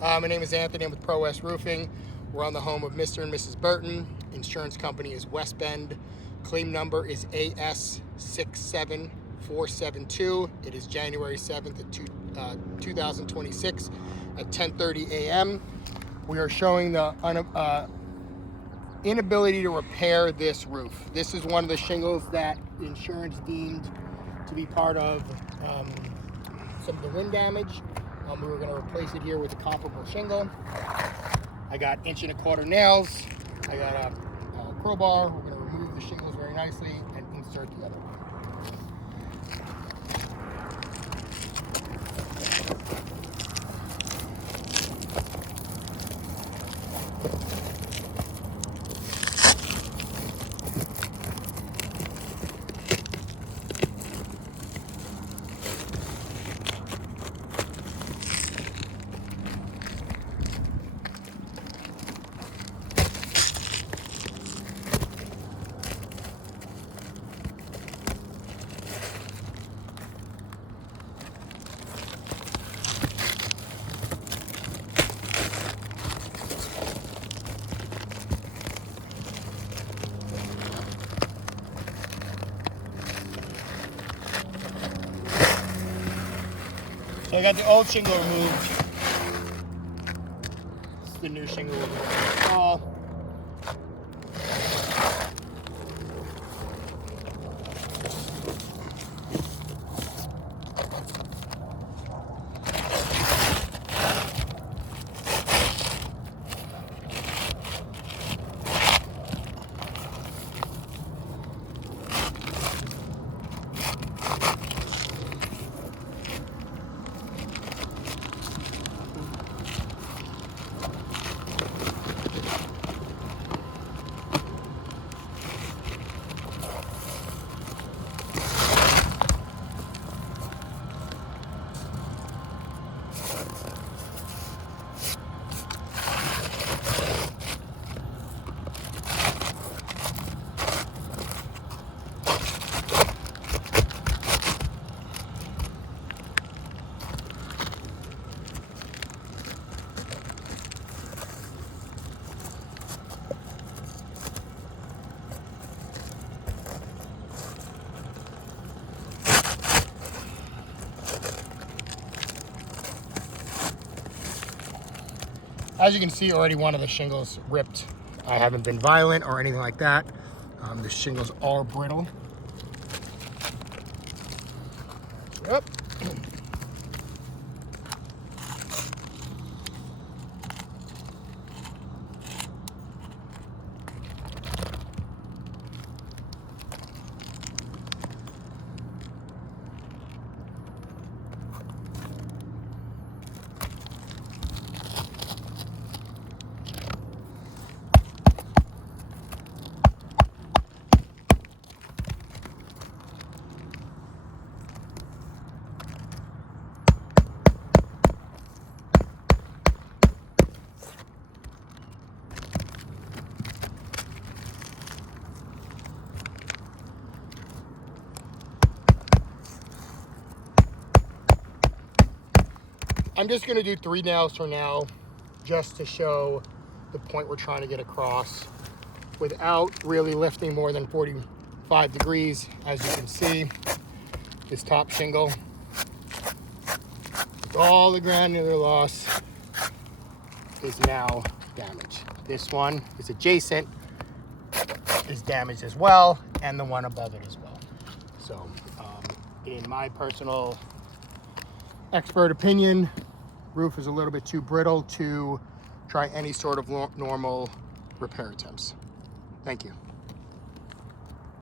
My name is Anthony. I'm with Pro West Roofing. We're on the home of Mr. and Mrs. Burton. Insurance company is West Bend. Claim number is AS67472. It is January 7th at 2026 at 10:30 a.m. We are showing the inability to repair this roof. This is one of the shingles that insurance deemed to be part of some of the wind damage. We were going to replace it here with a comparable shingle. I got 1.25 nails. I got a crowbar. We're going to remove the shingles very nicely and insert the other one. So I got the old shingle removed. This is the new shingle we're going to install. As you can see, already one of the shingles ripped. I haven't been violent or anything like that. The shingles are brittle. Yep. I'm just going to do 3 nails for now, just to show the point we're trying to get across without really lifting more than 45 degrees. As you can see, this top shingle, with all the granular loss, is now damaged. This one is adjacent, is damaged as well, and the one above it as well. So in my personal expert opinion, roof is a little bit too brittle to try any sort of normal repair attempts. Thank you.